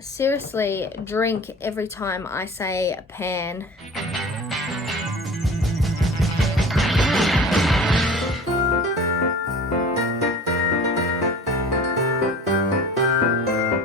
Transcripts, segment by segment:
seriously drink every time I say pan.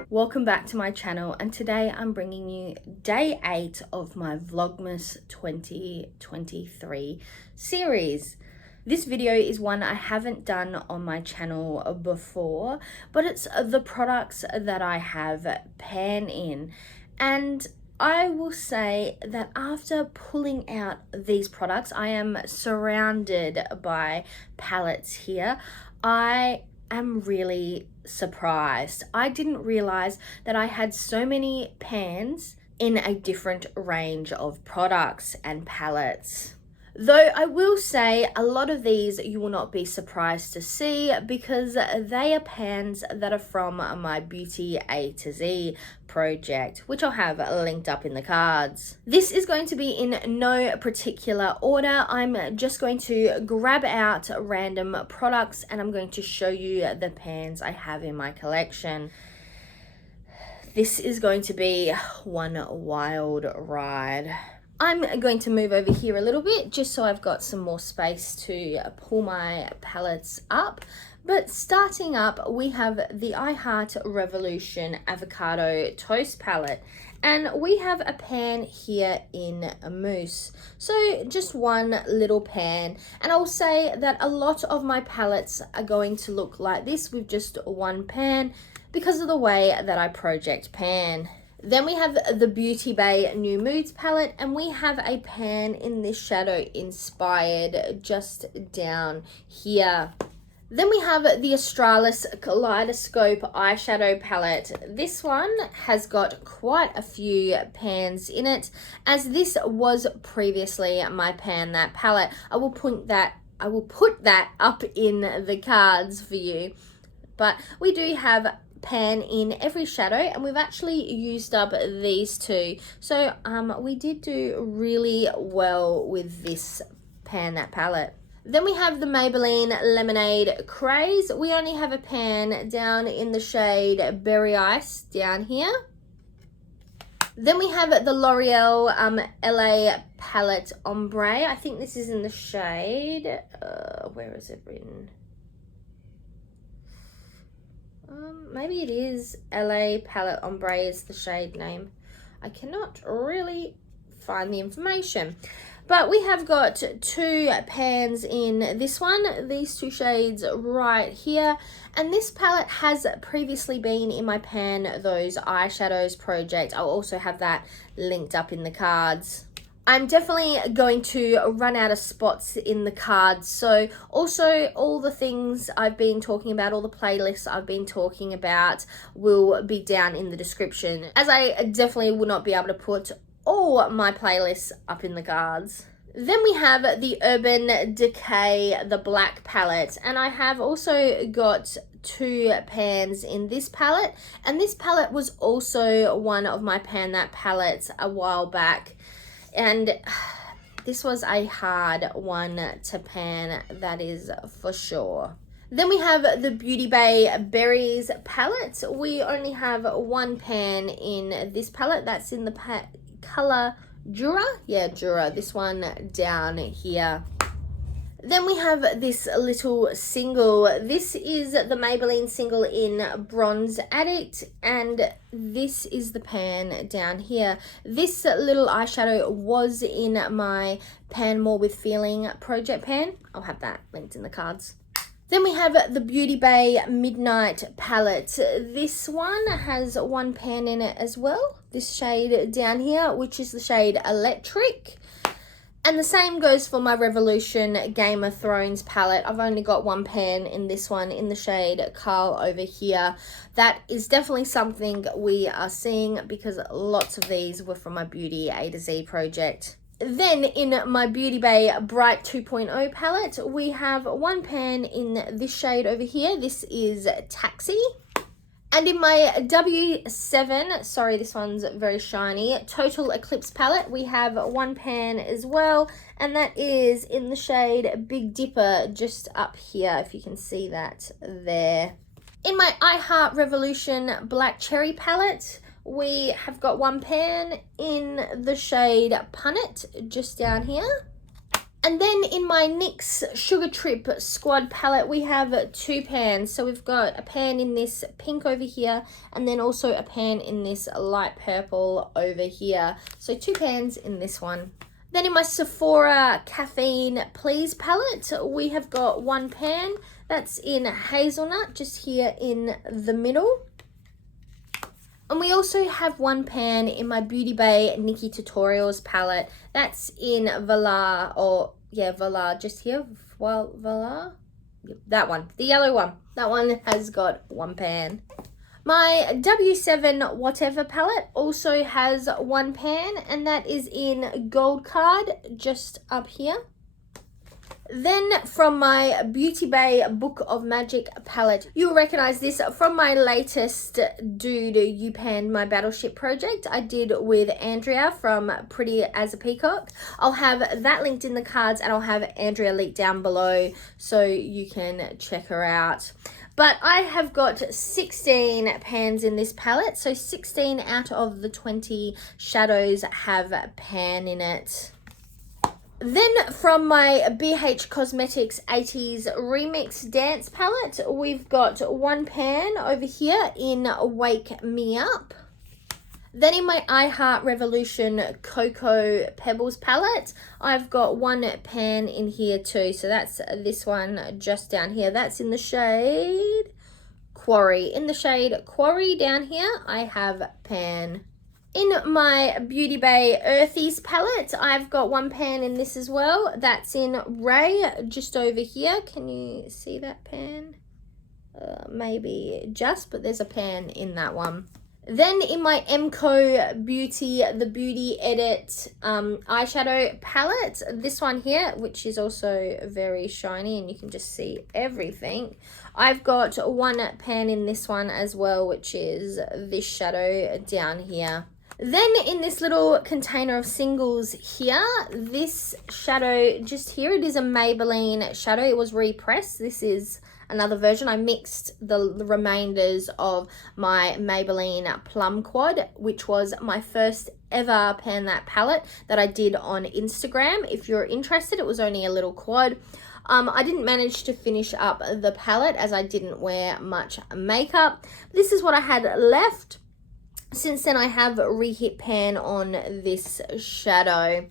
Welcome back to my channel, and today I'm bringing you day 8 of my Vlogmas 2023 series. This video is one I haven't done on my channel before, but it's the products that I have pan in. And I will say that after pulling out these products, I am surrounded by palettes here. I am really surprised. I didn't realize that I had so many pans in a different range of products and palettes. Though I will say a lot of these you will not be surprised to see because they are pans that are from my Beauty A to Z project, which I'll have linked up in the cards. This is going to be in no particular order. I'm just going to grab out random products and I'm going to show you the pans I have in my collection. This is going to be one wild ride. I'm going to move over here a little bit just so I've got some more space to pull my palettes up. But starting up, we have the I Heart Revolution Avocado Toast Palette. And we have a pan here in a mousse. So just one little pan. And I'll say that a lot of my palettes are going to look like this with just one pan because of the way that I project pan. Then we have the Beauty Bay New Moods palette, and we have a pan in this shadow inspired just down here. Then we have the Australis Kaleidoscope eyeshadow palette. This one has got quite a few pans in it, as this was previously my Pan That palette. I will put that up in the cards for you. But we do have pan in every shadow, and we've actually used up these two, so we did do really well with this Pan That palette. Then we have the Maybelline Lemonade Craze. We only have a pan down in the shade Berry Ice down here. Then we have the L'Oreal LA Palette Ombre. I think this is in the shade where is it written? Maybe it is LA Palette Ombre is the shade name. I cannot really find the information. But we have got two pans in this one, these two shades right here. And this palette has previously been in my Pan Those Eyeshadows project. I'll also have that linked up in the cards. I'm definitely going to run out of spots in the cards, so also all the things I've been talking about, all the playlists I've been talking about will be down in the description, as I definitely will not be able to put all my playlists up in the cards. Then we have the Urban Decay, the black palette, and I have also got two pans in this palette, and this palette was also one of my Pan That palettes a while back. And this was a hard one to pan, that is for sure. Then we have the Beauty Bay Berries palette. We only have one pan in this palette. That's in the color Jura. Yeah, Jura. This one down here. Then we have this little single. This is the Maybelline single in Bronze Addict, and this is the pan down here. This little eyeshadow was in my Pan More With Feeling project pan. I'll have that linked in the cards. Then we have the Beauty Bay Midnight palette. This one has one pan in it as well. This shade down here, which is the shade Electric. And the same goes for my Revolution Game of Thrones palette. I've only got one pan in this one in the shade Carl over here. That is definitely something we are seeing because lots of these were from my Beauty A to Z project. Then in my Beauty Bay Bright 2.0 palette, we have one pan in this shade over here. This is Taxi. And in my W7, sorry, this one's very shiny, Total Eclipse palette, we have one pan as well, and that is in the shade Big Dipper, just up here, if you can see that there. In my I Heart Revolution Black Cherry palette, we have got one pan in the shade Punnet, just down here. And then in my NYX Sugar Trip Squad palette, we have 2 pans. So we've got a pan in this pink over here, and then also a pan in this light purple over here. So 2 pans in this one. Then in my Sephora Caffeine Please palette, we have got 1 pan. That's in Hazelnut, just here in the middle. And we also have 1 pan in my Beauty Bay Nikki Tutorials palette. That's in Velar, Velar, just here. Well, Velar? Yep, that one, the yellow one. That one has got 1 pan. My W7 Whatever palette also has 1 pan, and that is in Gold Card, just up here. Then from my Beauty Bay Book of Magic palette, you'll recognize this from my latest Dude You Panned My Battleship project I did with Andrea from Pretty as a Peacock. I'll have that linked in the cards, and I'll have Andrea linked down below so you can check her out. But I have got 16 pans in this palette, so 16 out of the 20 shadows have pan in it. Then from my BH Cosmetics 80s Remix Dance palette, we've got 1 pan over here in Wake Me Up. Then in my I Heart Revolution Cocoa Pebbles palette, I've got 1 pan in here too. So that's this one just down here. That's in the shade Quarry. In the shade Quarry down here, I have pan. In my Beauty Bay Earthies palette, I've got 1 pan in this as well. That's in Ray, just over here. Can you see that pan? Maybe just, but there's a pan in that one. Then in my Emco Beauty, the Beauty Edit eyeshadow palette, this one here, which is also very shiny and you can just see everything. I've got 1 pan in this one as well, which is this shadow down here. Then in this little container of singles here, this shadow just here, it is a Maybelline shadow. It was repressed. This is another version. I mixed the remainders of my Maybelline Plum Quad, which was my first ever Pan That palette that I did on Instagram. If you're interested, it was only a little quad. I didn't manage to finish up the palette as I didn't wear much makeup. This is what I had left. Since then, I have re-hit pan on this shadow.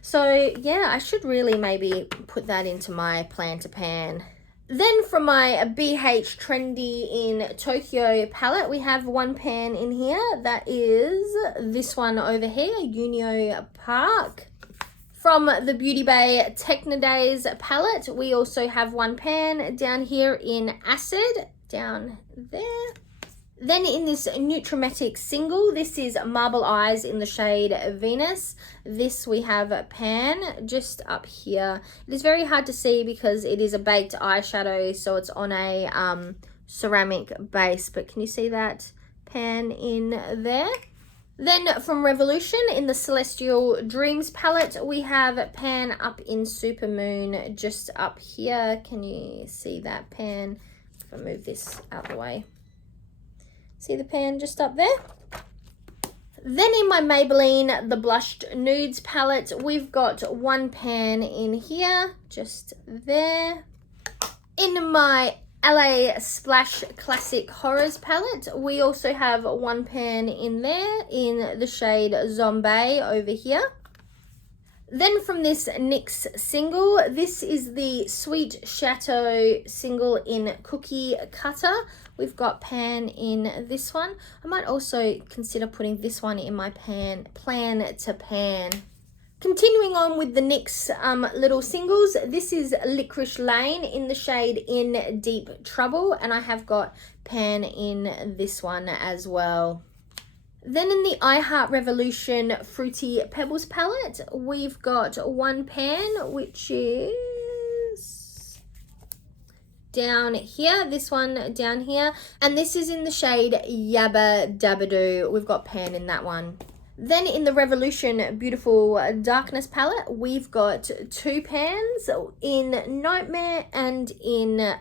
So yeah, I should really maybe put that into my plan to pan. Then from my BH Trendy in Tokyo palette, we have 1 pan in here. That is this one over here, Unio Park. From the Beauty Bay Technodays palette, we also have 1 pan down here in Acid, down there. Then in this Nutramatic single, this is Marble Eyes in the shade Venus. This we have a pan just up here. It is very hard to see because it is a baked eyeshadow, so it's on a ceramic base. But can you see that pan in there? Then from Revolution in the Celestial Dreams palette, we have pan up in Supermoon just up here. Can you see that pan? If I move this out the way. See the pan just up there? Then in my Maybelline The Blushed Nudes palette, we've got 1 pan in here, just there. In my LA Splash Classic Horrors palette, we also have 1 pan in there in the shade Zombie over here. Then from this NYX single, this is the Sweet Chateau single in Cookie Cutter. We've got pan in this one. I might also consider putting this one in my plan to pan. Continuing on with the NYX little singles, this is Licorice Lane in the shade In Deep Trouble, and I have got pan in this one as well. Then in the I Heart Revolution Fruity Pebbles palette, we've got 1 pan, which is down here, this one down here, and this is in the shade Yabba Dabba Doo. We've got pan in that one. Then in the Revolution Beautiful Darkness palette, we've got 2 pans in Nightmare and in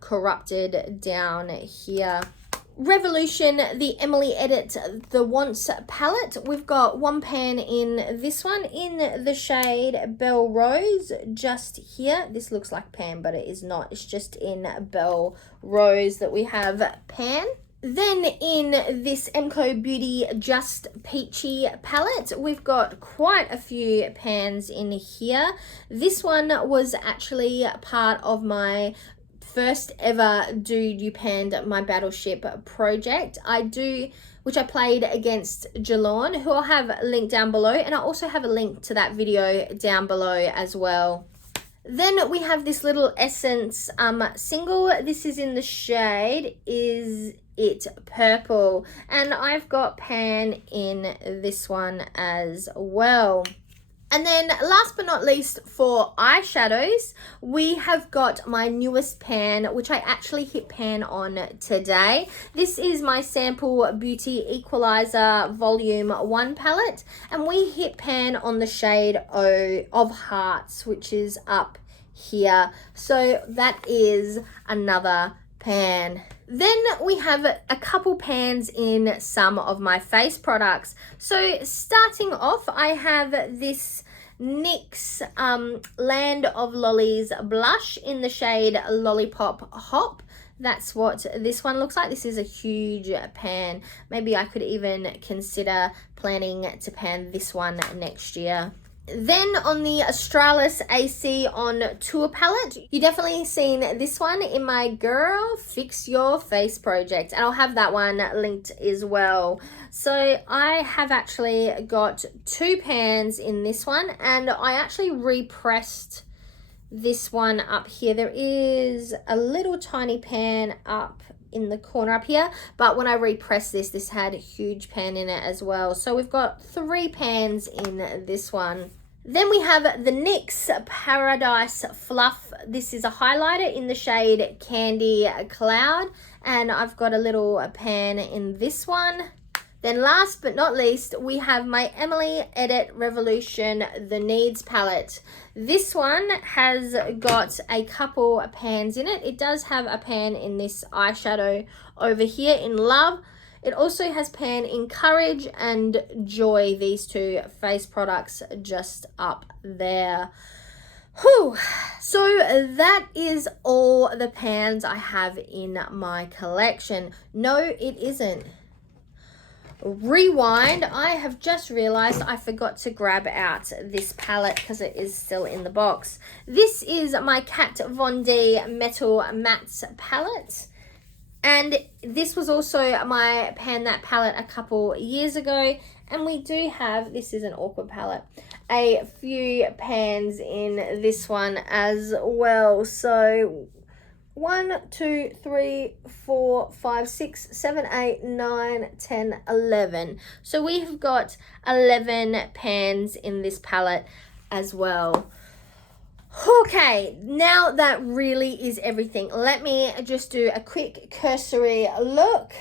Corrupted down here. Revolution, the Emily Edit The Wants palette. We've got one pan in this one in the shade Belle Rose, just here. This looks like pan, but it is not. It's just in Belle Rose that we have pan. Then in this Emco Beauty Just Peachy palette, we've got quite a few pans in here. This one was actually part of my first ever Dude You Panned My Battleship project. Which I played against Ceylan, who I'll have linked down below, and I also have a link to that video down below as well. Then we have this little Essence single. This is in the shade Is It Purple, and I've got pan in this one as well. And then last but not least, for eyeshadows, we have got my newest pan, which I actually hit pan on today. This is my Sample Beauty Equalizer Volume 1 palette, and we hit pan on the shade of Hearts, which is up here. So that is another pan. Then we have a couple pans in some of my face products. So starting off, I have this NYX Land of Lollies blush in the shade Lollipop Hop. That's what this one looks like. This is a huge pan. Maybe I could even consider planning to pan this one next year. Then on the Australis AC on Tour palette, you definitely seen this one in my Girl Fix Your Face project, and I'll have that one linked as well. So I have actually got two pans in this one, and I actually repressed this one up here. There is a little tiny pan up in the corner up here, but when I repressed this had a huge pan in it as well. So we've got three pans in this one. Then we have the NYX Paradise Fluff. This is a highlighter in the shade Candy Cloud, and I've got a little pan in this one. Then last but not least, we have my Emily Edit Revolution The Needs palette. This one has got a couple pans in it. It does have a pan in this eyeshadow over here in Love. It also has pan in Courage and Joy, these two face products just up there. Whew. So that is all the pans I have in my collection. No, it isn't. Rewind. I have just realized I forgot to grab out this palette because it is still in the box. This is my Kat Von D Metal Mattes palette. And this was also my Pan That palette a couple years ago. And we do have, this is an awkward palette, a few pans in this one as well. So 1, 2, 3, 4, 5, 6, 7, 8, 9, 10, 11. So we have got 11 pans in this palette as well. Okay, now that really is everything. Let me just do a quick cursory look.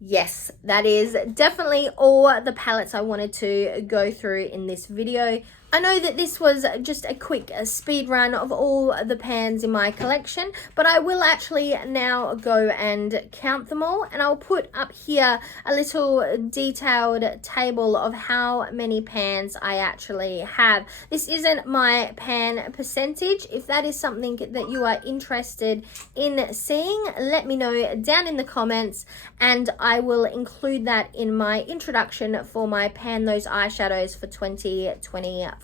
Yes, that is definitely all the palettes I wanted to go through in this video. I know that this was just a quick speed run of all the pans in my collection, but I will actually now go and count them all, and I'll put up here a little detailed table of how many pans I actually have. This isn't my pan percentage. If that is something that you are interested in seeing, let me know down in the comments, and I will include that in my introduction for my Pan Those Eyeshadows for 2024.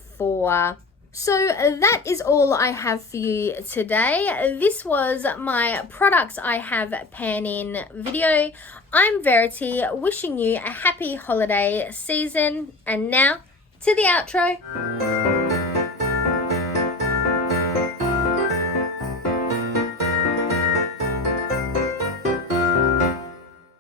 So that is all I have for you today. This was my products I have pan in video. I'm Verity, wishing you a happy holiday season, and now to the outro.